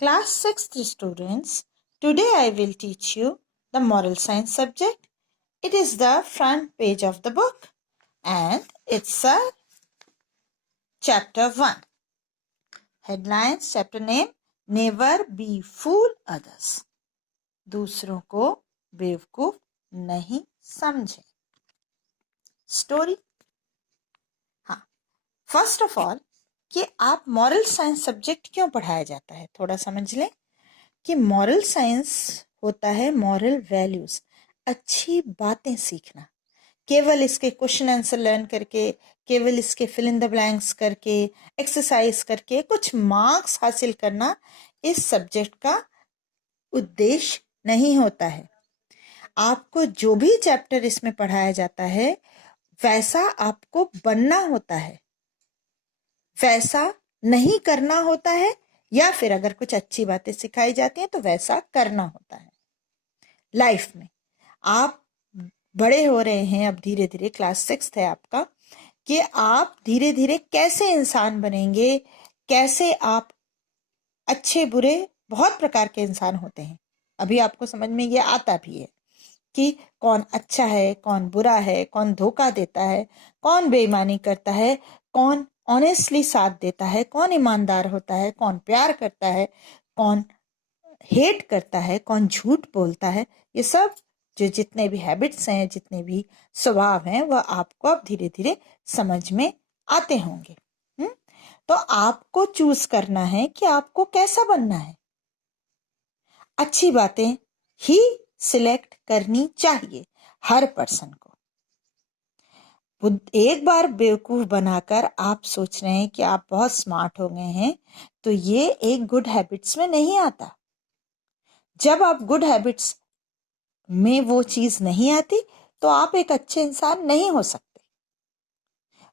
Class 6th students, today I will teach you the moral science subject. It is the front page of the book and it's a chapter 1. Headlines, chapter name, Never be fool others. दूसरों को बेवकूफ नहीं समझे. Story. हाँ, first of all कि आप moral science subject क्यों पढ़ाया जाता है थोड़ा समझ लें कि मॉरल साइंस होता है मॉरल वैल्यूज, अच्छी बातें सीखना. केवल इसके क्वेश्चन आंसर लर्न करके, केवल इसके फिल इन द ब्लैंक्स करके, एक्सरसाइज करके कुछ मार्क्स हासिल करना इस सब्जेक्ट का उद्देश्य नहीं होता है. आपको जो भी चैप्टर इसमें पढ़ाया जाता है वैसा आपको बनना होता है, वैसा नहीं करना होता है, या फिर अगर कुछ अच्छी बातें सिखाई जाती हैं तो वैसा करना होता है. लाइफ में आप बड़े हो रहे हैं, अब धीरे धीरे क्लास 6 है आपका, कि आप धीरे धीरे कैसे इंसान बनेंगे, कैसे आप अच्छे बुरे बहुत प्रकार के इंसान होते हैं. अभी आपको समझ में ये आता भी है कि कौन अच्छा है, कौन बुरा है, कौन धोखा देता है, कौन बेईमानी करता है, कौन ऑनेस्टली साथ देता है, कौन ईमानदार होता है, कौन प्यार करता है, कौन हेट करता है, कौन झूठ बोलता है. ये सब जो जितने भी हैबिट्स हैं, जितने भी स्वभाव हैं, वह आपको अब धीरे धीरे समझ में आते होंगे. तो आपको चूज करना है कि आपको कैसा बनना है. अच्छी बातें ही सिलेक्ट करनी चाहिए हर पर्सन को. एक बार बेवकूफ बनाकर आप सोच रहे हैं कि आप बहुत स्मार्ट हो गए हैं, तो ये एक गुड हैबिट्स में नहीं आता. जब आप गुड हैबिट्स में वो चीज नहीं आती तो आप एक अच्छे इंसान नहीं हो सकते.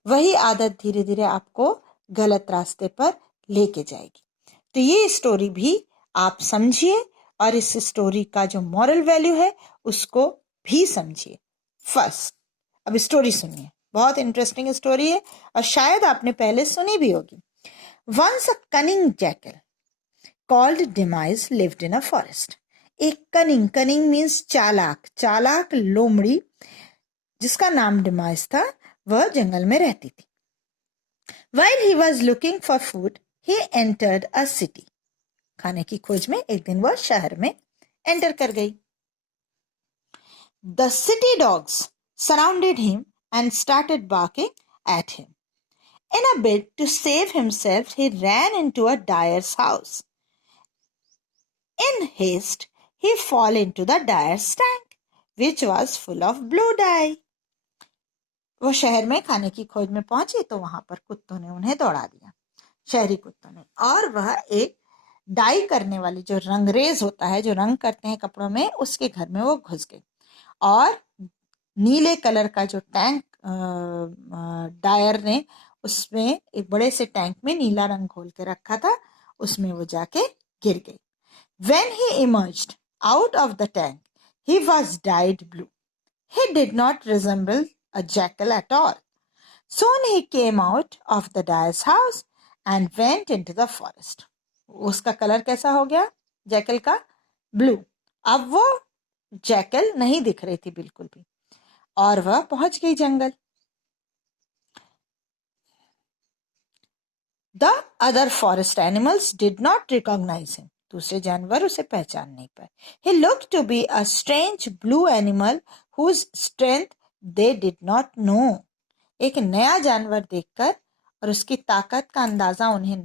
वही आदत धीरे धीरे आपको गलत रास्ते पर लेके जाएगी. तो ये स्टोरी भी आप समझिए और इस स्टोरी का जो मॉरल वैल्यू है उसको भी समझिए. फर्स्ट, अब स्टोरी सुनिए, बहुत इंटरेस्टिंग स्टोरी है और शायद आपने पहले सुनी भी होगी. Once a cunning jackal called Demise lived in a forest. एक कनिंग मीन्स चालाक लोमड़ी जिसका नाम डिमाइस था, वह जंगल में रहती थी. While he was looking for food, he entered a city. खाने की खोज में एक दिन वह शहर में एंटर कर गई. The city dogs surrounded him and started barking at him. In a bid to save himself, he ran into a dyer's house. In haste, he fell into the dyer's tank, which was full of blue dye. वो शहर में खाने की खोज में पहुंची तो वहां पर कुत्तों ने उन्हें दौड़ा दिया, शहरी कुत्तों ने, और वह एक डाई करने वाली जो रंगरेज होता है, जो रंग करते हैं कपड़ों में, उसके घर में वो घुस गई. और नीले कलर का जो टैंक डायर ने उसमें एक बड़े से टैंक में नीला रंग घोल के रखा था, उसमें वो जाके गिर गई. When he emerged out of the tank, he was dyed blue. He did not resemble a jackal at all. Soon he came out of the dyer's house and went into the forest. उसका colour कैसा हो गया jackal का? Blue. अब वो jackal नहीं दिख रही थी बिल्कुल भी और वह पहुंच गई जंगल. The other forest animals did not recognize him. दूसरे जानवर उसे पहचान नहीं पाए. He looked to be a strange blue animal whose strength they did not know. एक नया जानवर देखकर और उसकी ताकत का अंदाजा उन्हें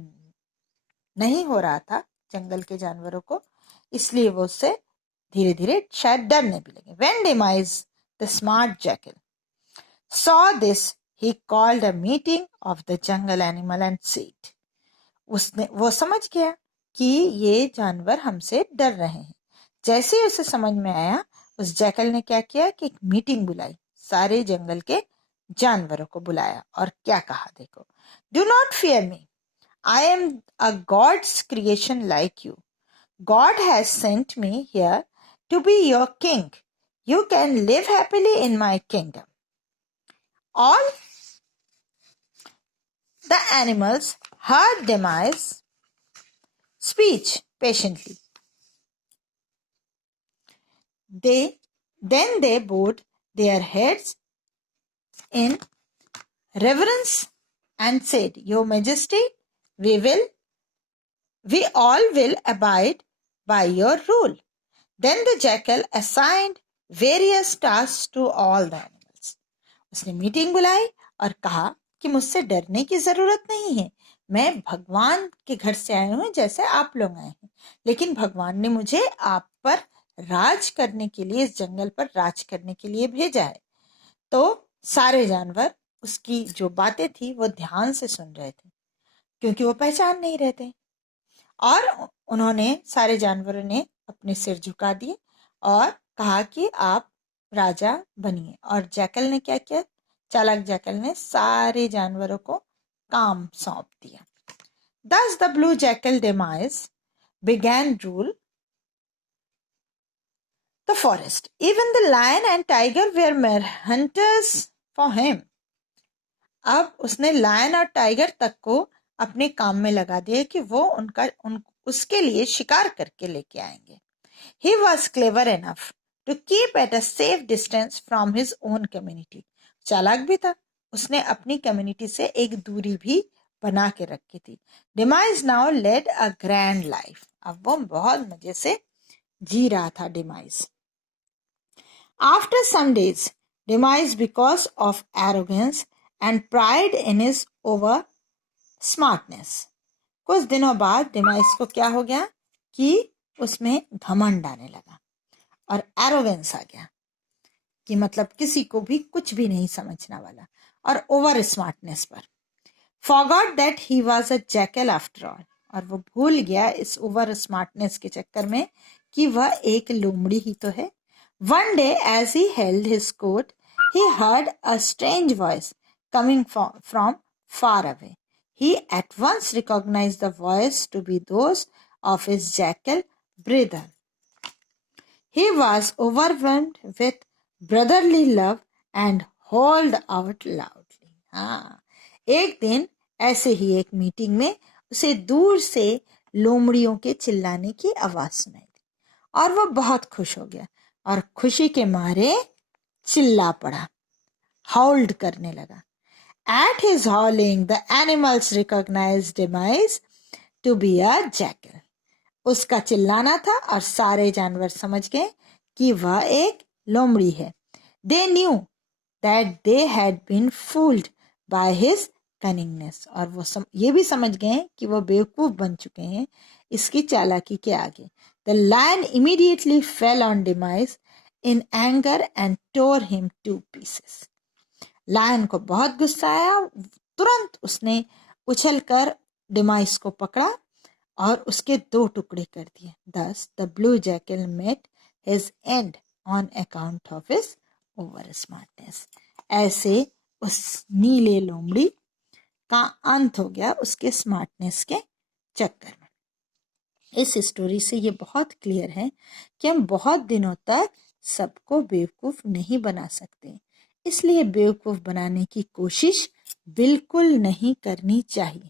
नहीं हो रहा था जंगल के जानवरों को, इसलिए वो उससे धीरे धीरे शायद डरने भी लगे. When Demise, the smart jackal, saw this, he called a meeting of the jungle animal and said, वो समझ गया कि ये जानवर हमसे डर रहे हैं. जैसे ही उसे समझ में आया, उस जैकल ने क्या किया कि एक मीटिंग बुलाई, सारे जंगल के जानवरों को बुलाया और क्या कहा देखो. Do not fear me, I am a God's creation like you. God has sent me here to be your king. You can live happily in my kingdom. All the animals heard Demise's speech patiently. Then they bowed their heads in reverence and said, Your Majesty, we all will abide by your rule. Then the jackal assigned various tasks to all the animals. उसने meeting बुलाई और कहा कि मुझसे डरने की जरूरत नहीं है, मैं भगवान के घर से आया हूं जैसे आप लोग आए हैं, लेकिन भगवान ने मुझे आप पर राज करने के लिए, इस जंगल पर राज करने के लिए भेजा है। तो सारे जानवर उसकी जो बातें थी वो ध्यान से सुन रहे थे, क्योंकि वो पहचान नहीं रहे थे। और उन्होंने, सारे जानवरों ने अपने सिर झुका दिए और कहा कि आप राजा बनिए। और जैकल ने क्या किया? चालाक जैकल ने सारे जानवरों को काम सौंप दिया। Thus the blue jackal Demise began rule the forest. Even the lion and tiger were mere hunters for him. अब उसने लायन और टाइगर तक को अपने काम में लगा दिया कि वो उसके लिए शिकार करके लेके आएंगे। He was clever enough to keep at a safe distance from his own community. चालाक भी था, उसने अपनी कम्युनिटी से एक दूरी भी बना के रखी थी। Demise now led a grand life. अब वो बहुत मजे से जी रहा था Demise. After some days, Demise, because of arrogance and pride in his over smartness, कुछ दिनों बाद Demise को क्या हो गया कि उसमें घमंड आने लगा और एरोगेंस आ गया, कि मतलब किसी को भी कुछ भी नहीं समझना वाला, और ओवर स्मार्टनेस पर। Forgot that he was a jackal after all. और वो भूल गया इस ओवर स्मार्टनेस के चक्कर में कि वह एक लोमड़ी ही तो है। One day as he held his coat, he heard a strange voice coming from far away. He at once recognized the voice to be those of his jackal brother. He was overwhelmed with brotherly love and hauled out loudly. हाँ, एक दिन ऐसे ही एक meeting में उसे दूर से लोमड़ियों के चिल्लाने की आवाज सुनाई दी और वह बहुत खुश हो गया और खुशी के मारे चिल्ला पड़ा, हाउल्ड करने लगा। At his howling, the animals recognized Demise to be a jackal. उसका चिल्लाना था और सारे जानवर समझ गए कि वह एक लोमड़ी है। They knew that they had been fooled by his cunningness. और वो ये भी समझ गए कि वो बेवकूफ बन चुके हैं इसकी चालाकी के आगे। The lion immediately fell on Demise in anger and tore him to pieces. Lion को बहुत गुस्सा आया, तुरंत उसने उछलकर डिमाइस को पकड़ा और उसके 2 टुकड़े कर दिए। Thus the blue jackal met his end on account of his over smartness. ऐसे उस नीले लोमड़ी का अंत हो गया उसके स्मार्टनेस के चक्कर में। इस स्टोरी से ये बहुत क्लियर है कि हम बहुत दिनों तक सबको बेवकूफ नहीं बना सकते, इसलिए बेवकूफ बनाने की कोशिश बिल्कुल नहीं करनी चाहिए।